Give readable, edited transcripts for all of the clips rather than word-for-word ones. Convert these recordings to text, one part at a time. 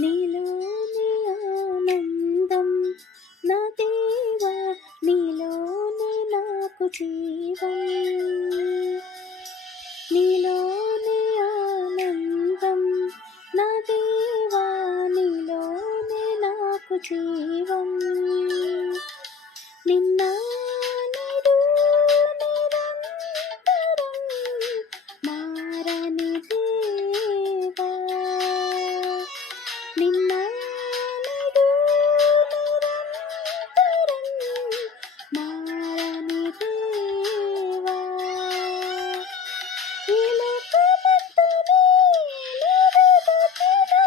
నీలోని ఆనందం నా దేవా, నీలోనే నాకు జీవం. నీలోని ఆనందం నా దేవా, నీలోనే నాకు జీవం. నిన్న నేడు నిరంతరం మారని దేవా, నిన్న నేడు నిరంతరం మారని దేవా. ఈ లోకమంతనే నీవెదకినా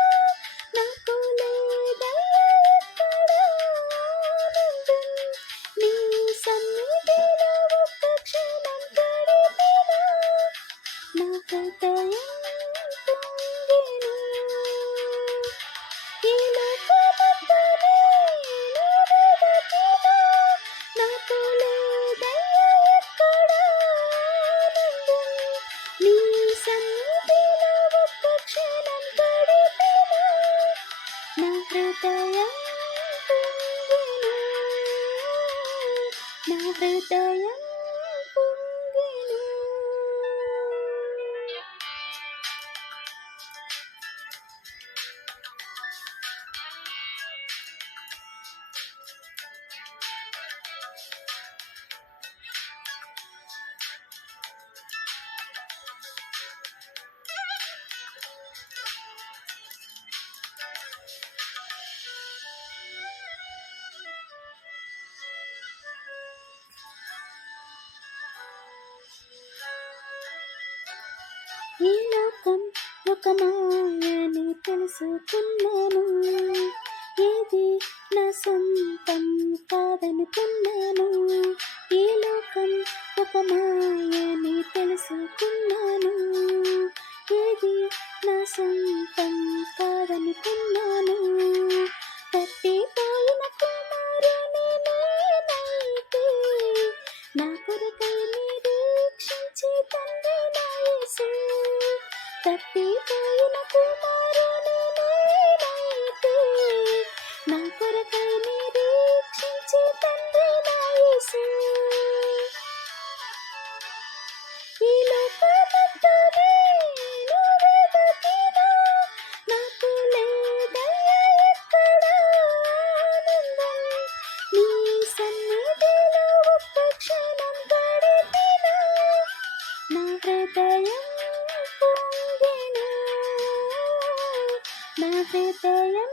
నాకు లేదయ్యా ఎక్కడ ఆనందం. నీ సన్నిధిలో ఒక్క క్షణం గడిపినా నా హృదయం పొంగెను. ఈ లోకమంతనే నీవెదకినా నాకు లేదయ్యా ఎక్కడ ఆనందం. నీ సన్నిధిలో ఒక్క క్షణం గడిపినా నా హృదయం పొంగెను. నా హృదయం పొంగెను. ఈ లోకం ఒక మాయని తెలుసుకున్నాను, ఏది నా సొంతం కాదనుకున్నాను. ఈ లోకం ఒక మాయని తెలుసుకున్నాను, ఏది నా సొంతం కాదనుకున్నాను. తప్పిపోయిన కుమారుని నేనైతే నా కొరకై నిరీక్షించి తండ్రి నా యేసు. తప్పిపోయిన కుమారుని నేనైతే నా కొరకై నిరీక్షించి తండ్రి నా యేసు. ఈ లోకమంతనే నీవెదకినా నాకు లేదయ్యా ఎక్కడ ఆనందం. నీ సన్నిధిలో ఒక్క క్షణం గడిపినా నా హృదయం పొంగెను. నా హృదయం